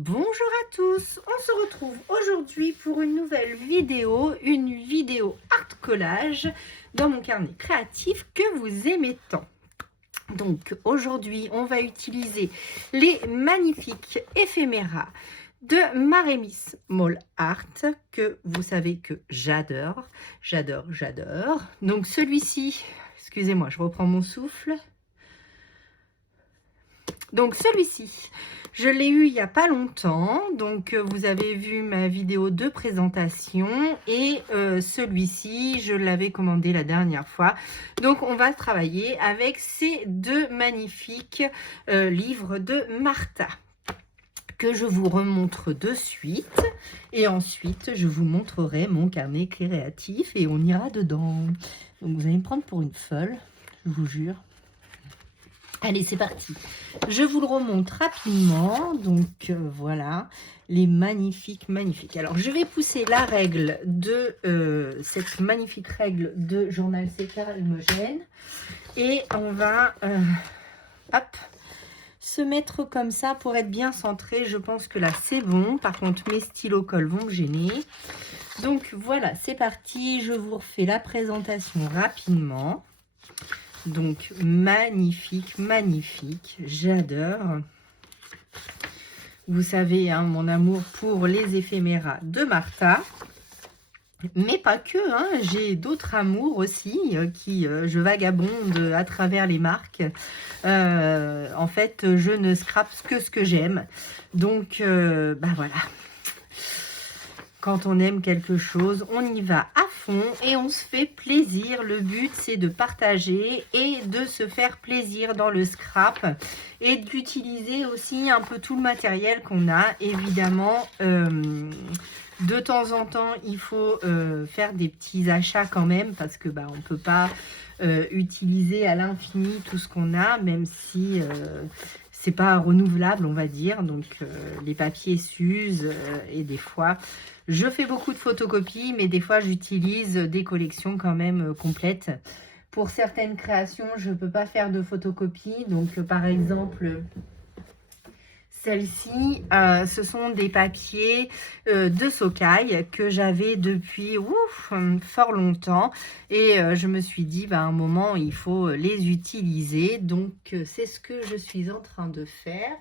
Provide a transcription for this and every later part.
Bonjour à tous, on se retrouve aujourd'hui pour une nouvelle vidéo, art collage dans mon carnet créatif que vous aimez tant. Donc aujourd'hui on va utiliser les magnifiques éphéméras de Maremis Mall Art que vous savez que j'adore. Donc celui-ci, excusez-moi je reprends mon souffle. Donc celui-ci, je l'ai eu il n'y a pas longtemps, donc vous avez vu ma vidéo de présentation et celui-ci, je l'avais commandé la dernière fois. Donc on va travailler avec ces deux magnifiques livres de Martha que je vous remontre de suite et ensuite je vous montrerai mon carnet créatif et on ira dedans. Donc vous allez me prendre pour une folle, je vous jure. Allez, c'est parti. Je vous le remonte rapidement. Donc, voilà, les magnifiques. Alors, je vais pousser la règle de cette magnifique règle de journal C Calmogène. Et on va, hop, se mettre comme ça pour être bien centré. Je pense que là, c'est bon. Par contre, mes stylos colle vont me gêner. Donc, voilà, c'est parti. Je vous refais la présentation rapidement. Donc, magnifique, j'adore. Vous savez, hein, mon amour pour les éphéméras de Martha. Mais pas que, hein, j'ai d'autres amours aussi je vagabonde à travers les marques. En fait, je ne scrape que ce que j'aime. Donc, bah voilà. Quand on aime quelque chose, on y va à fond et on se fait plaisir. Le but, c'est de partager et de se faire plaisir dans le scrap et d'utiliser aussi un peu tout le matériel qu'on a. Évidemment, de temps en temps, il faut faire des petits achats quand même parce que on ne peut pas utiliser à l'infini tout ce qu'on a, même si c'est pas renouvelable, on va dire. Donc, les papiers s'usent et des fois... Je fais beaucoup de photocopies, mais des fois, j'utilise des collections quand même complètes. Pour certaines créations, je ne peux pas faire de photocopie. Donc, par exemple, celle-ci, ce sont des papiers de Sokai que j'avais depuis fort longtemps. Et je me suis dit, à un moment, il faut les utiliser. Donc, c'est ce que je suis en train de faire.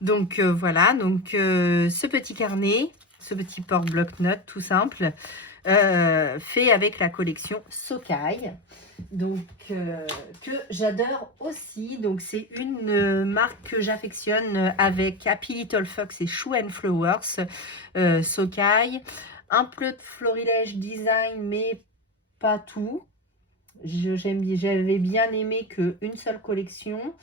Donc voilà, donc ce petit carnet, ce petit porte-bloc-notes tout simple, fait avec la collection Sokai, donc que j'adore aussi. Donc c'est une marque que j'affectionne avec Happy Little Fox et Shoe and Flowers, Sokai. Un peu de florilège design, mais pas tout. J'avais bien aimé qu'une seule collection.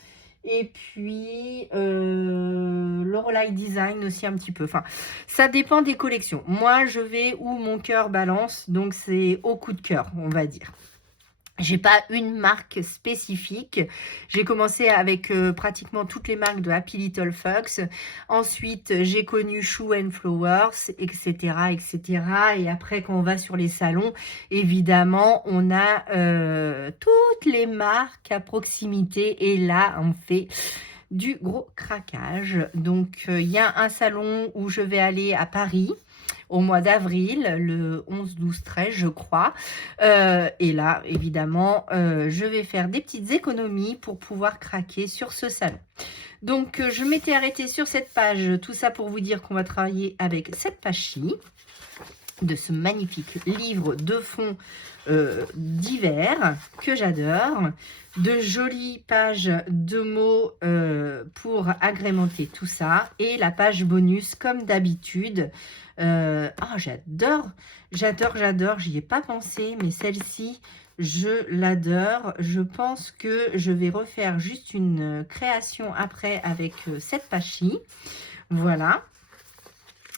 Et puis, Lorelai Design aussi un petit peu. Enfin, ça dépend des collections. Moi, je vais où mon cœur balance. Donc, c'est au coup de cœur, on va dire. J'ai pas une marque spécifique. J'ai commencé avec pratiquement toutes les marques de Happy Little Fox. Ensuite, j'ai connu Shoe and Flowers, etc., etc. Et après, quand on va sur les salons, évidemment, on a toutes les marques à proximité. Et là, on fait du gros craquage. Donc, il y a un salon où je vais aller à Paris au mois d'avril, le 11, 12, 13, je crois. Et là, évidemment, je vais faire des petites économies pour pouvoir craquer sur ce salon. Donc, je m'étais arrêtée sur cette page. Tout ça pour vous dire qu'on va travailler avec cette page-ci de ce magnifique livre de fond d'hiver que j'adore. De jolies pages de mots pour agrémenter tout ça. Et la page bonus, comme d'habitude. J'adore, j'y ai pas pensé, mais celle-ci, je l'adore. Je pense que je vais refaire juste une création après avec cette page-ci. Voilà.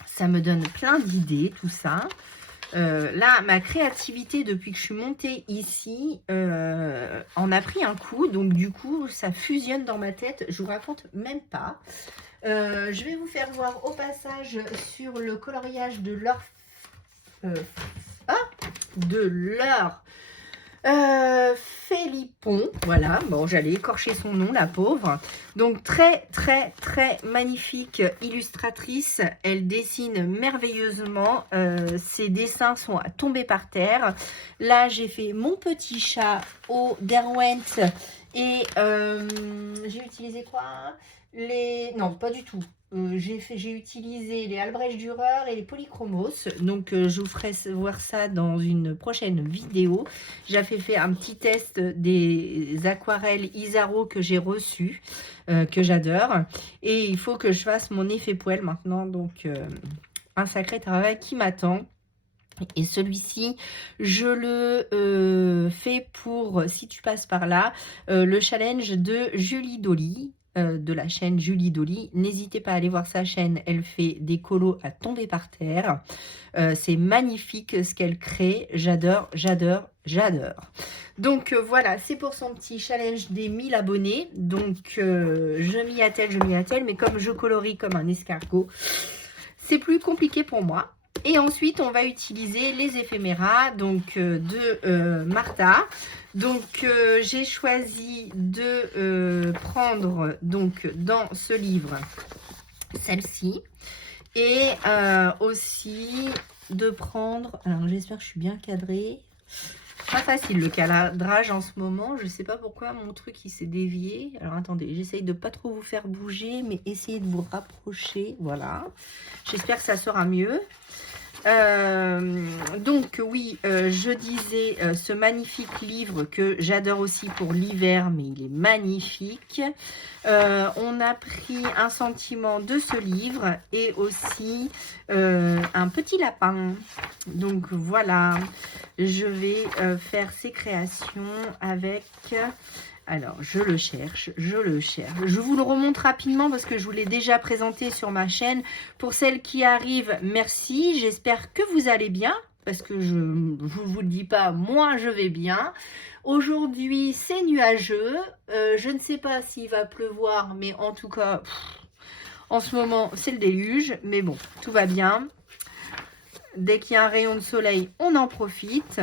Ça me donne plein d'idées, tout ça. Là, ma créativité, depuis que je suis montée ici, en a pris un coup. Donc, du coup, ça fusionne dans ma tête. Je vous raconte même pas. Je vais vous faire voir au passage sur le coloriage de leur Philippon, voilà, bon, j'allais écorcher son nom, la pauvre. Donc, très, très, très magnifique illustratrice. Elle dessine merveilleusement. Ses dessins sont à tomber par terre. Là, j'ai fait mon petit chat au Derwent et j'ai utilisé quoi? Non, pas du tout. J'ai utilisé les Albrecht Dürer et les Polychromos. Donc, je vous ferai voir ça dans une prochaine vidéo. J'avais fait un petit test des aquarelles Isaro que j'ai reçues, que j'adore. Et il faut que je fasse mon effet poêle maintenant. Donc, un sacré travail qui m'attend. Et celui-ci, je le fais pour, si tu passes par là, le challenge de Julie Dolly, de la chaîne Julie Dolly. N'hésitez pas à aller voir sa chaîne, elle fait des colos à tomber par terre. C'est magnifique ce qu'elle crée, j'adore, j'adore, j'adore. Donc voilà, c'est pour son petit challenge des 1000 abonnés. Donc je m'y attelle, mais comme je colorie comme un escargot, c'est plus compliqué pour moi. Et ensuite, on va utiliser les éphéméras donc, de Martha. Donc, j'ai choisi de prendre donc, dans ce livre celle-ci. Et aussi de prendre... Alors, j'espère que je suis bien cadrée. Pas facile le cadrage en ce moment. Je ne sais pas pourquoi mon truc il s'est dévié. Alors, attendez, j'essaye de pas trop vous faire bouger, mais essayez de vous rapprocher. Voilà. J'espère que ça sera mieux. Donc oui, je disais ce magnifique livre que j'adore aussi pour l'hiver, mais il est magnifique. On a pris un sentiment de ce livre et aussi un petit lapin. Donc voilà, je vais faire ces créations avec... Alors, je le cherche. Je vous le remonte rapidement parce que je vous l'ai déjà présenté sur ma chaîne. Pour celles qui arrivent, merci. J'espère que vous allez bien parce que je ne vous le dis pas, moi je vais bien. Aujourd'hui, c'est nuageux. Je ne sais pas s'il va pleuvoir, mais en tout cas, en ce moment, c'est le déluge. Mais bon, tout va bien. Dès qu'il y a un rayon de soleil, on en profite.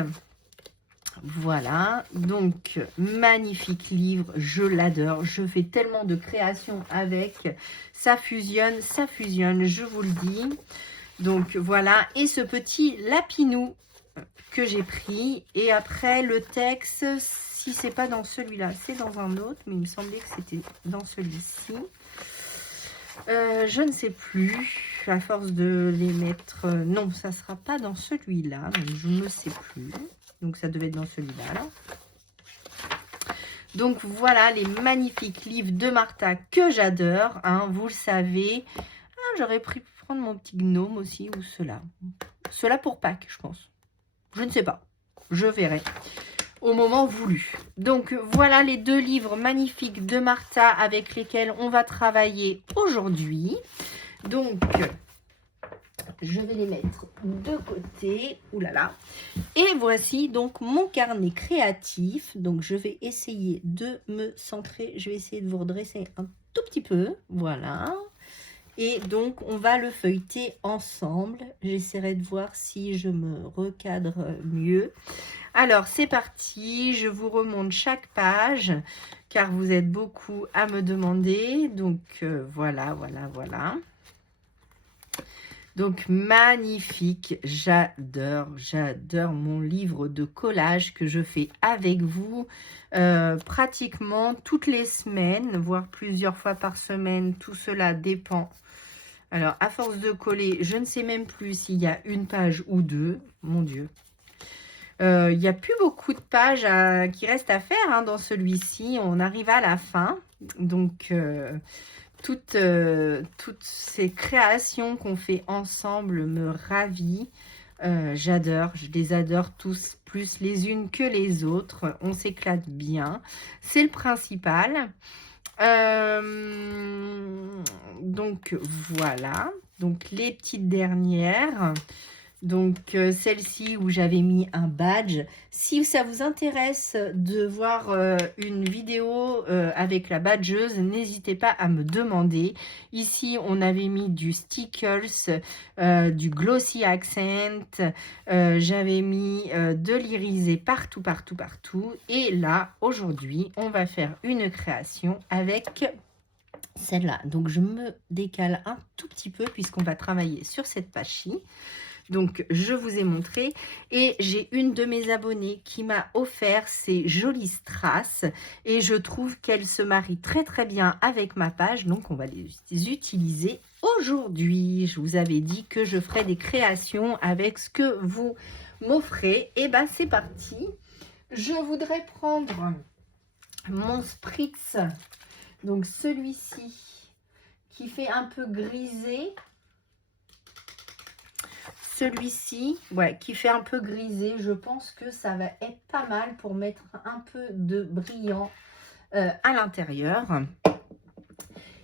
Voilà, donc magnifique livre, je l'adore, je fais tellement de créations avec, ça fusionne, je vous le dis. Donc voilà, et ce petit lapinou que j'ai pris, et après le texte, si c'est pas dans celui-là, c'est dans un autre, mais il me semblait que c'était dans celui-ci. Je ne sais plus, à force de les mettre, non, ça sera pas dans celui-là, je ne sais plus. Donc, ça devait être dans celui-là. Donc, voilà les magnifiques livres de Martha que j'adore. Hein, vous le savez. Ah, j'aurais pu prendre mon petit gnome aussi ou cela. Cela pour Pâques, je pense. Je ne sais pas. Je verrai au moment voulu. Donc, voilà les deux livres magnifiques de Martha avec lesquels on va travailler aujourd'hui. Donc... je vais les mettre de côté. Ouh là là. Et voici donc mon carnet créatif. Donc, je vais essayer de me centrer. Je vais essayer de vous redresser un tout petit peu. Voilà. Et donc, on va le feuilleter ensemble. J'essaierai de voir si je me recadre mieux. Alors, c'est parti. Je vous remonte chaque page, car vous êtes beaucoup à me demander. Donc, voilà. Donc, magnifique, j'adore mon livre de collage que je fais avec vous pratiquement toutes les semaines, voire plusieurs fois par semaine. Tout cela dépend. Alors, à force de coller, je ne sais même plus s'il y a une page ou deux. Mon Dieu. Il n'y a plus beaucoup de pages qui restent à faire hein, dans celui-ci. On arrive à la fin. Donc... Toutes ces créations qu'on fait ensemble me ravit. J'adore, je les adore tous plus les unes que les autres. On s'éclate bien. C'est le principal. Donc voilà. Donc les petites dernières. Donc, celle-ci où j'avais mis un badge. Si ça vous intéresse de voir une vidéo avec la badgeuse, n'hésitez pas à me demander. Ici, on avait mis du stickers, du glossy accent. J'avais mis de l'irisé partout, partout, partout. Et là, aujourd'hui, on va faire une création avec celle-là. Donc, je me décale un tout petit peu puisqu'on va travailler sur cette page-ci. Donc, je vous ai montré et j'ai une de mes abonnées qui m'a offert ces jolies strass et je trouve qu'elles se marient très très bien avec ma page. Donc, on va les utiliser aujourd'hui. Je vous avais dit que je ferais des créations avec ce que vous m'offrez. Et ben, c'est parti. Je voudrais prendre mon spritz, donc celui-ci qui fait un peu grisé. Celui-ci, ouais, qui fait un peu grisé, je pense que ça va être pas mal pour mettre un peu de brillant à l'intérieur.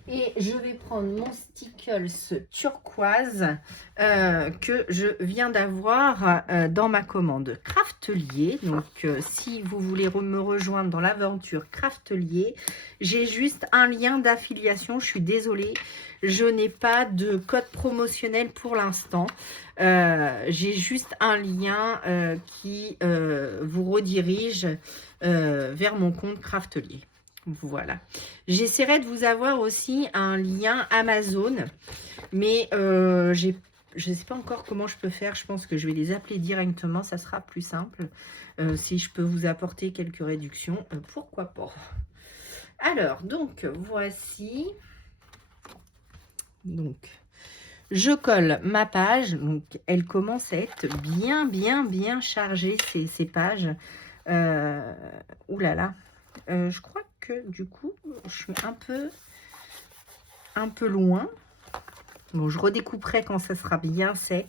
Et je vais prendre mon Stickles turquoise que je viens d'avoir dans ma commande Craftelier. Donc, si vous voulez me rejoindre dans l'aventure Craftelier, j'ai juste un lien d'affiliation. Je suis désolée, je n'ai pas de code promotionnel pour l'instant. J'ai juste un lien qui vous redirige vers mon compte Craftelier. Voilà. J'essaierai de vous avoir aussi un lien Amazon, mais je ne sais pas encore comment je peux faire. Je pense que je vais les appeler directement, ça sera plus simple. Si je peux vous apporter quelques réductions, pourquoi pas. Alors, donc, voici. Donc, je colle ma page. Donc, elle commence à être bien chargée, ces pages. Ouh là là. Je crois que du coup, je suis un peu loin. Bon, je redécouperai quand ça sera bien sec.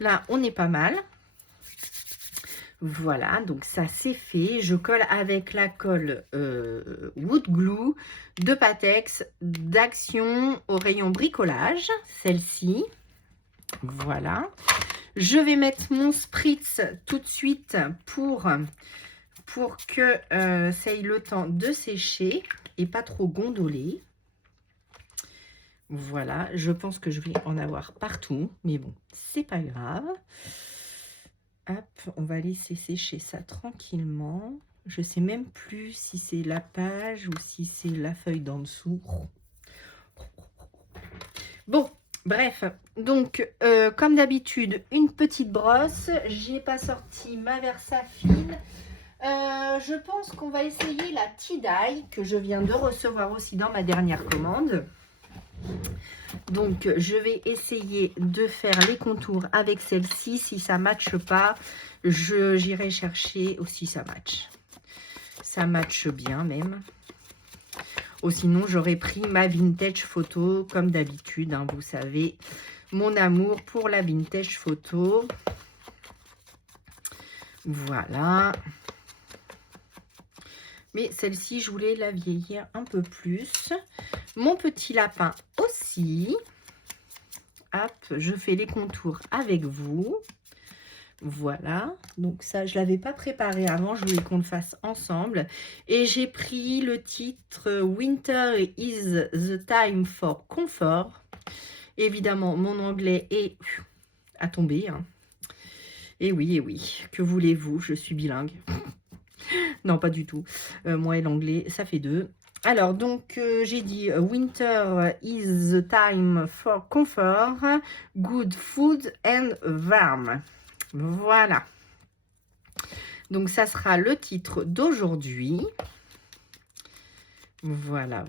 Là, on est pas mal. Voilà, donc ça c'est fait. Je colle avec la colle Wood Glue de Patex d'Action au rayon bricolage, celle-ci. Voilà. Je vais mettre mon spritz tout de suite pour que ça ait le temps de sécher et pas trop gondoler. Voilà, je pense que je vais en avoir partout, mais bon, c'est pas grave. Hop, on va laisser sécher ça tranquillement. Je sais même plus si c'est la page ou si c'est la feuille d'en dessous. Bon, bref, donc comme d'habitude, une petite brosse. J'ai pas sorti ma Versafine. Je pense qu'on va essayer la tie-dye que je viens de recevoir aussi dans ma dernière commande. Donc, je vais essayer de faire les contours avec celle-ci. Si ça ne matche pas, j'irai chercher aussi ça match. Ça matche bien même. Ou sinon, j'aurais pris ma vintage photo comme d'habitude. Hein, vous savez, mon amour pour la vintage photo. Voilà. Mais celle-ci, je voulais la vieillir un peu plus. Mon petit lapin aussi. Hop, je fais les contours avec vous. Voilà. Donc ça, je ne l'avais pas préparé avant. Je voulais qu'on le fasse ensemble. Et j'ai pris le titre Winter is the time for comfort. Évidemment, mon anglais est à tomber. Hein. Et oui, que voulez-vous? Je suis bilingue. Non, pas du tout. Moi et l'anglais, ça fait deux. Alors, donc, j'ai dit Winter is the time for comfort, good food and warm. Voilà. Donc, ça sera le titre d'aujourd'hui. Voilà.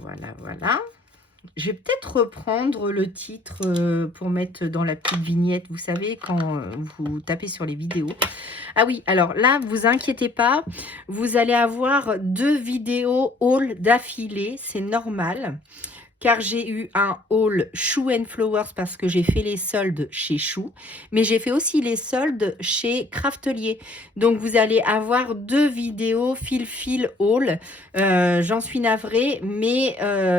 Je vais peut-être reprendre le titre pour mettre dans la petite vignette, vous savez, quand vous tapez sur les vidéos. Ah oui, alors là, vous inquiétez pas, vous allez avoir 2 vidéos haul d'affilée, c'est normal. car j'ai eu un haul Shoe and Flowers parce que j'ai fait les soldes chez Shoe, mais j'ai fait aussi les soldes chez Craftelier. Donc vous allez avoir 2 vidéos fil haul. J'en suis navrée, mais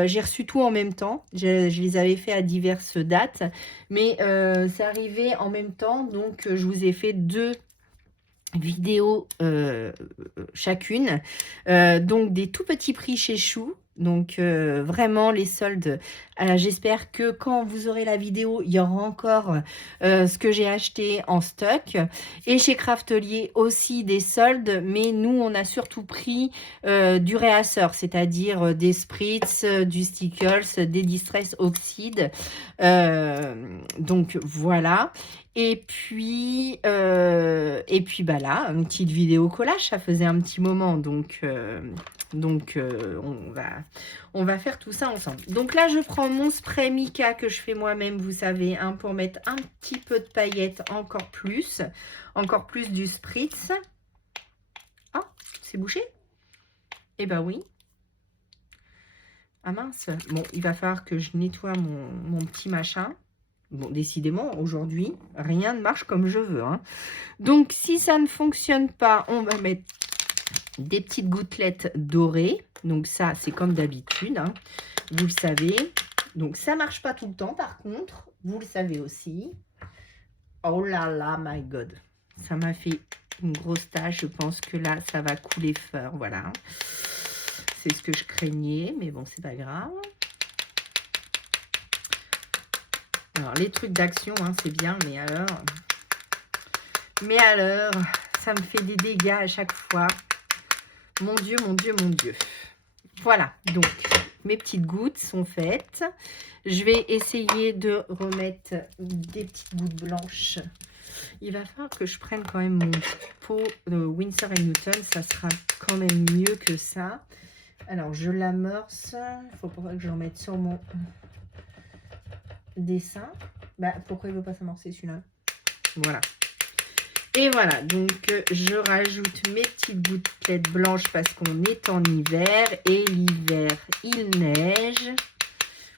j'ai reçu tout en même temps. Je les avais fait à diverses dates, mais c'est arrivé en même temps, donc je vous ai fait 2 vidéos chacune. Donc des tout petits prix chez Chou. Donc vraiment les soldes, j'espère que quand vous aurez la vidéo, il y aura encore ce que j'ai acheté en stock. Et chez Craftelier aussi des soldes, mais nous on a surtout pris du réasseur, c'est-à-dire des spritz, du stickles, des distress oxyde. Donc voilà. Et puis bah là, une petite vidéo collage, ça faisait un petit moment, donc on va faire tout ça ensemble. Donc là, je prends mon spray Mica que je fais moi-même, vous savez, hein, pour mettre un petit peu de paillettes, encore plus du spritz. Ah, c'est bouché? Eh ben oui. Ah mince, bon, il va falloir que je nettoie mon petit machin. Bon, décidément, aujourd'hui, rien ne marche comme je veux, hein. Donc, si ça ne fonctionne pas, on va mettre des petites gouttelettes dorées. Donc, ça, c'est comme d'habitude, hein. Vous le savez. Donc, ça ne marche pas tout le temps, par contre. Vous le savez aussi. Oh là là, my God. Ça m'a fait une grosse tache. Je pense que là, ça va couler fort. Voilà. C'est ce que je craignais, mais bon, c'est pas grave. Alors, les trucs d'action, hein, c'est bien, mais alors, ça me fait des dégâts à chaque fois. Mon Dieu, mon Dieu, mon Dieu. Voilà, donc, mes petites gouttes sont faites. Je vais essayer de remettre des petites gouttes blanches. Il va falloir que je prenne quand même mon pot de Winsor & Newton. Ça sera quand même mieux que ça. Alors, je l'amorce. Il faut que je remette sur mon dessin. Bah, pourquoi il ne veut pas s'amorcer celui-là? Voilà. Et voilà, donc je rajoute mes petites gouttelettes blanches parce qu'on est en hiver. Et l'hiver, il neige.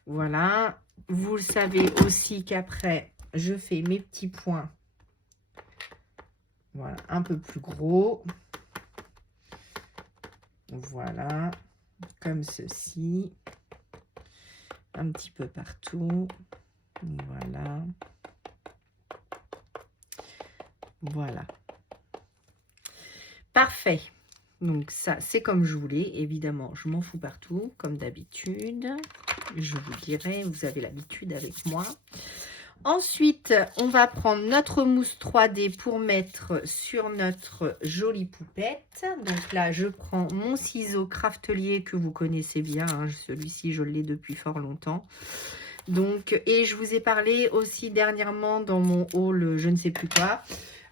Voilà. Vous le savez aussi qu'après, je fais mes petits points. Voilà, un peu plus gros. Voilà, comme ceci. Un petit peu partout. Voilà. Voilà. Parfait. Donc ça, c'est comme je voulais. Évidemment, je m'en fous partout, comme d'habitude. Je vous dirai, vous avez l'habitude avec moi. Ensuite, on va prendre notre mousse 3D pour mettre sur notre jolie poupette. Donc là, je prends mon ciseau Craftelier que vous connaissez bien. Hein. Celui-ci, je l'ai depuis fort longtemps. Donc, et je vous ai parlé aussi dernièrement dans mon haul, je ne sais plus quoi,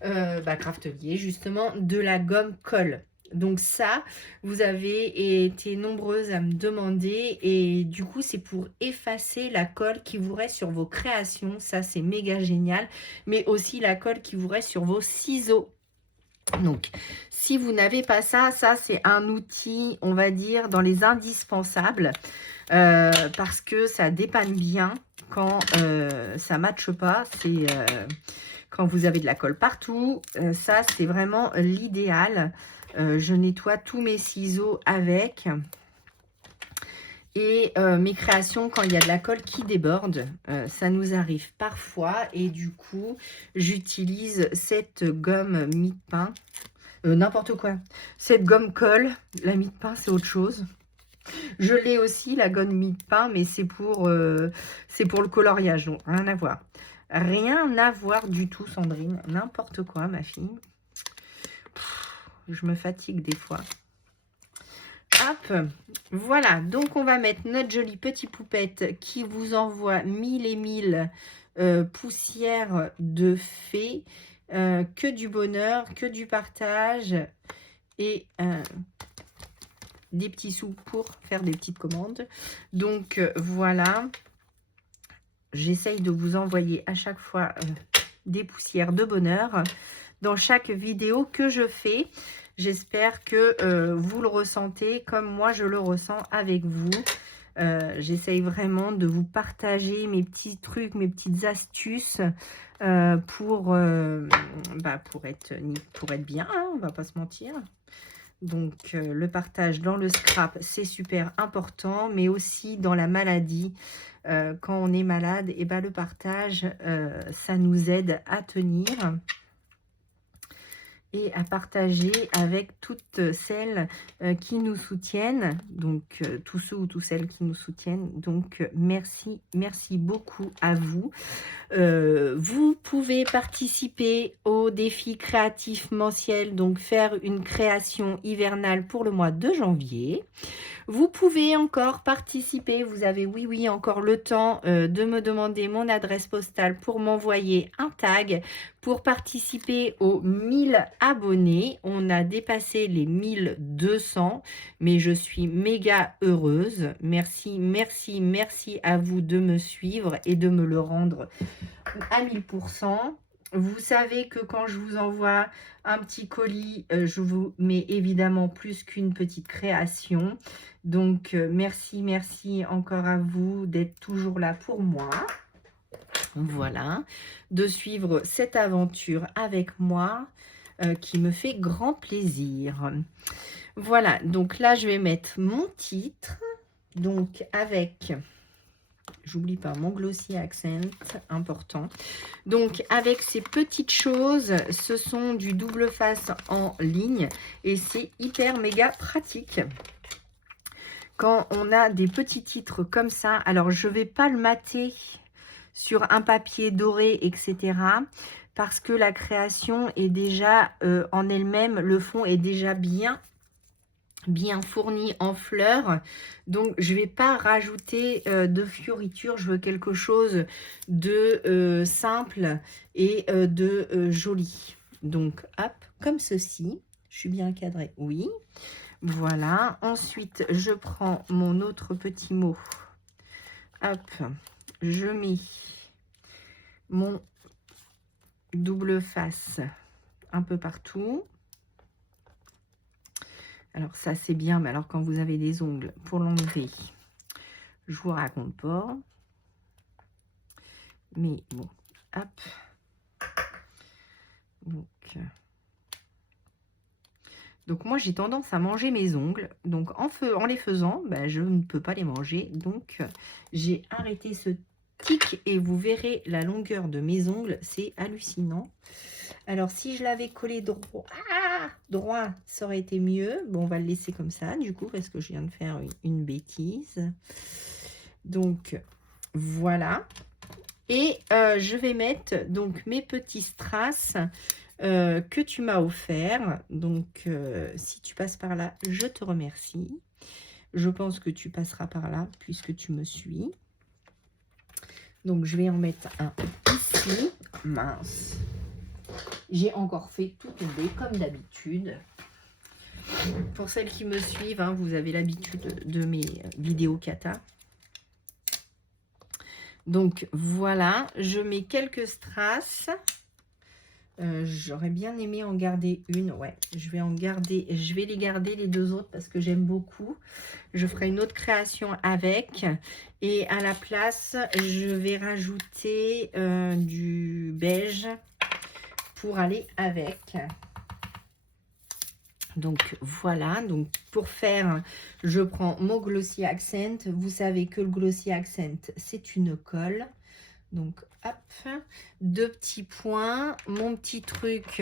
Craftelier, justement, de la gomme colle. Donc ça, vous avez été nombreuses à me demander et du coup, c'est pour effacer la colle qui vous reste sur vos créations. Ça, c'est méga génial. Mais aussi la colle qui vous reste sur vos ciseaux. Donc, si vous n'avez pas ça, ça, c'est un outil, on va dire, dans les indispensables. Parce que ça dépanne bien quand ça ne matche pas. C'est quand vous avez de la colle partout. Ça, c'est vraiment l'idéal. Je nettoie tous mes ciseaux avec. Et mes créations, quand il y a de la colle qui déborde, ça nous arrive parfois. Et du coup, j'utilise cette gomme mie-de-pain. N'importe quoi. Cette gomme colle. La mie-de-pain, c'est autre chose. Je l'ai aussi, la gomme mie-de-pain, mais c'est pour le coloriage. Donc, rien à voir. Rien à voir du tout, Sandrine. N'importe quoi, ma fille. Je me fatigue des fois. Hop, voilà. Donc, on va mettre notre jolie petite poupette qui vous envoie 1000 et 1000 poussières de fées. Que du bonheur, que du partage et des petits sous pour faire des petites commandes. Donc, voilà. J'essaye de vous envoyer à chaque fois des poussières de bonheur dans chaque vidéo que je fais. J'espère que vous le ressentez comme moi je le ressens avec vous. J'essaye vraiment de vous partager mes petits trucs, mes petites astuces pour être bien, hein, on va pas se mentir. Donc, le partage dans le scrap, c'est super important, mais aussi dans la maladie. Quand on est malade, et ben, le partage, ça nous aide à tenir et à partager avec toutes celles qui nous soutiennent, donc tous ceux ou toutes celles qui nous soutiennent. Donc, merci, merci beaucoup à vous. Vous pouvez participer au défi créatif mensuel, donc faire une création hivernale pour le mois de janvier. Vous pouvez encore participer, vous avez oui encore le temps de me demander mon adresse postale pour m'envoyer un tag pour participer aux 1000 abonnés. On a dépassé les 1200, mais je suis méga heureuse. Merci, merci, merci à vous de me suivre et de me le rendre à 1000%. Vous savez que quand je vous envoie un petit colis, je vous mets évidemment plus qu'une petite création. Donc, merci, merci encore à vous d'être toujours là pour moi. Voilà, de suivre cette aventure avec moi qui me fait grand plaisir. Voilà, donc là, je vais mettre mon titre. Donc, avec... J'oublie pas mon glossy accent, important. Donc, avec ces petites choses, ce sont du double face en ligne et c'est hyper méga pratique. Quand on a des petits titres comme ça, alors je vais pas le mater sur un papier doré, etc. parce que la création est déjà en elle-même, le fond est déjà bien fourni en fleurs, donc je vais pas rajouter de fioritures. Je veux quelque chose de simple et de joli. Donc hop, comme ceci. Je suis bien cadrée, oui. Voilà, ensuite je prends mon autre petit mot, hop, je mets mon double face un peu partout. Alors ça c'est bien, mais alors quand vous avez des ongles, pour l'enlever, je vous raconte pas. Mais bon, hop. Donc moi j'ai tendance à manger mes ongles. Donc en les faisant, ben, je ne peux pas les manger. Donc j'ai arrêté ce tic et vous verrez la longueur de mes ongles. C'est hallucinant. Alors, si je l'avais collé droit, ça aurait été mieux. Bon, on va le laisser comme ça, du coup, parce que je viens de faire une bêtise. Donc, voilà. Et je vais mettre donc mes petits strass que tu m'as offert. Donc, si tu passes par là, je te remercie. Je pense que tu passeras par là, puisque tu me suis. Donc, je vais en mettre un ici. Mince. J'ai encore fait tout tomber comme d'habitude. Pour celles qui me suivent, hein, vous avez l'habitude de mes vidéos kata. Donc voilà, je mets quelques strass. J'aurais bien aimé en garder une. Ouais, je vais les garder les deux autres parce que j'aime beaucoup. Je ferai une autre création avec. Et à la place, je vais rajouter du beige pour aller avec. Donc voilà, donc pour faire, je prends mon glossy accent. Vous savez que le glossy accent, c'est une colle. Donc hop, 2 petits points, mon petit truc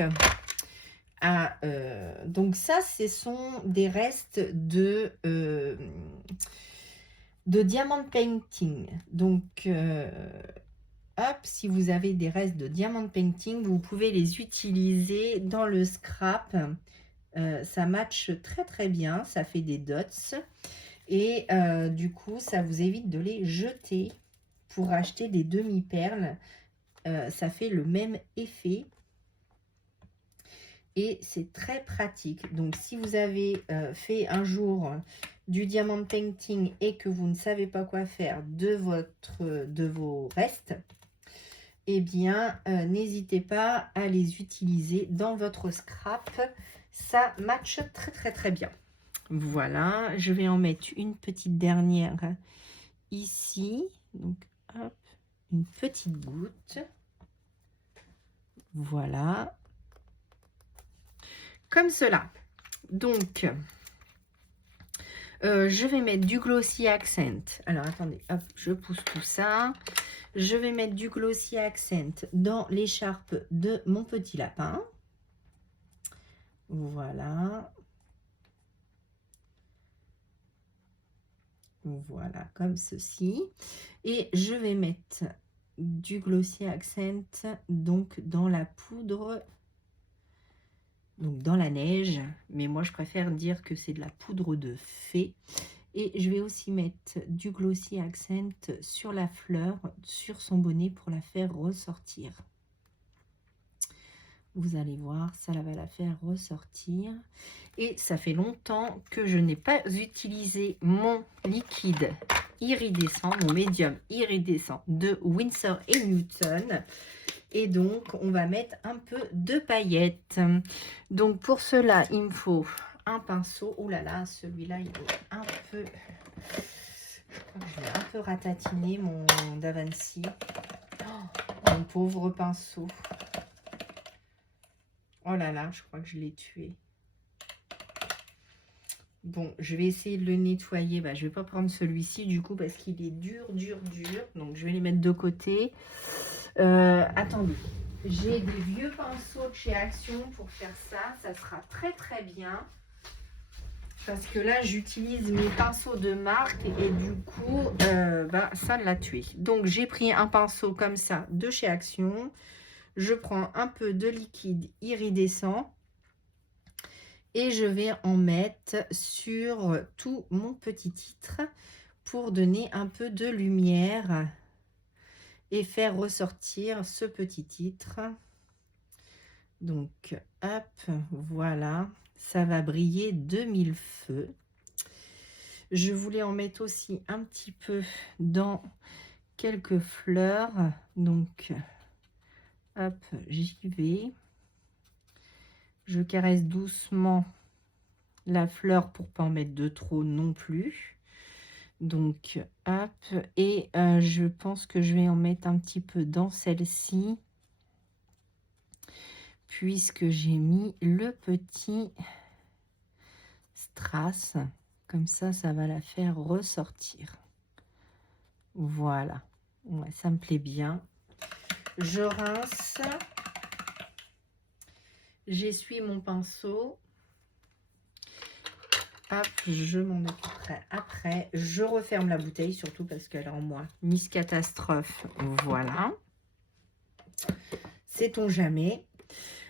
à... donc ça, ce sont des restes de diamond painting. Donc... hop, si vous avez des restes de diamond painting, vous pouvez les utiliser dans le scrap. Ça matche très très bien, ça fait des dots. Et du coup, ça vous évite de les jeter pour acheter des demi-perles. Ça fait le même effet. Et c'est très pratique. Donc, si vous avez fait un jour du diamond painting et que vous ne savez pas quoi faire de vos restes, eh bien, n'hésitez pas à les utiliser dans votre scrap. Ça matche très, très, très bien. Voilà, je vais en mettre une petite dernière ici. Donc, hop, une petite goutte. Voilà. Comme cela. Donc, je vais mettre du Glossy Accent. Alors, attendez, hop, je pousse tout ça. Je vais mettre du Glossy Accent dans l'écharpe de mon petit lapin. Voilà. Voilà, comme ceci. Et je vais mettre du Glossy Accent donc dans la poudre, donc dans la neige. Mais moi, je préfère dire que c'est de la poudre de fée. Et je vais aussi mettre du Glossy Accent sur la fleur, sur son bonnet pour la faire ressortir. Vous allez voir, ça va la faire ressortir. Et ça fait longtemps que je n'ai pas utilisé mon liquide iridescent, mon médium iridescent de Winsor & Newton. Et donc, on va mettre un peu de paillettes. Donc, pour cela, il me faut un pinceau. Oh là là, celui-là, il est un peu... Je crois que je vais un peu ratatiner mon Da Vinci. Oh, mon pauvre pinceau. Oh là là, je crois que je l'ai tué. Bon, je vais essayer de le nettoyer. Bah, je ne vais pas prendre celui-ci du coup parce qu'il est dur. Donc, je vais les mettre de côté. Attendez. J'ai des vieux pinceaux de chez Action pour faire ça. Ça sera très bien. Parce que là, j'utilise mes pinceaux de marque et du coup, ça l'a tué. Donc, j'ai pris un pinceau comme ça de chez Action. Je prends un peu de liquide iridescent et je vais en mettre sur tout mon petit titre pour donner un peu de lumière et faire ressortir ce petit titre. Donc, hop, voilà, ça va briller de mille feux. Je voulais en mettre aussi un petit peu dans quelques fleurs. Donc, hop, j'y vais. Je caresse doucement la fleur pour pas en mettre de trop non plus. Donc, hop. Et je pense que je vais en mettre un petit peu dans celle-ci. Puisque j'ai mis le petit strass. Comme ça, ça va la faire ressortir. Voilà. Ouais, ça me plaît bien. Je rince. J'essuie mon pinceau. Hop, je m'en occuperai après. Je referme la bouteille, surtout parce qu'elle est en moi. Miss Catastrophe, voilà. Sait-on jamais.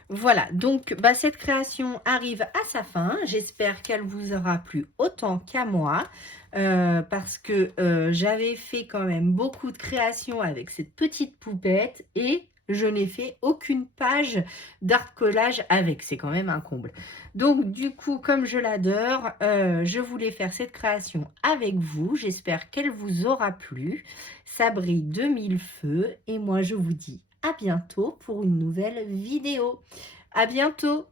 Voilà, donc cette création arrive à sa fin. J'espère qu'elle vous aura plu autant qu'à moi. Parce que j'avais fait quand même beaucoup de créations avec cette petite poupette et je n'ai fait aucune page d'art collage avec. C'est quand même un comble. Donc du coup, comme je l'adore, je voulais faire cette création avec vous. J'espère qu'elle vous aura plu. Ça brille de mille feux et moi je vous dis à bientôt pour une nouvelle vidéo. À bientôt!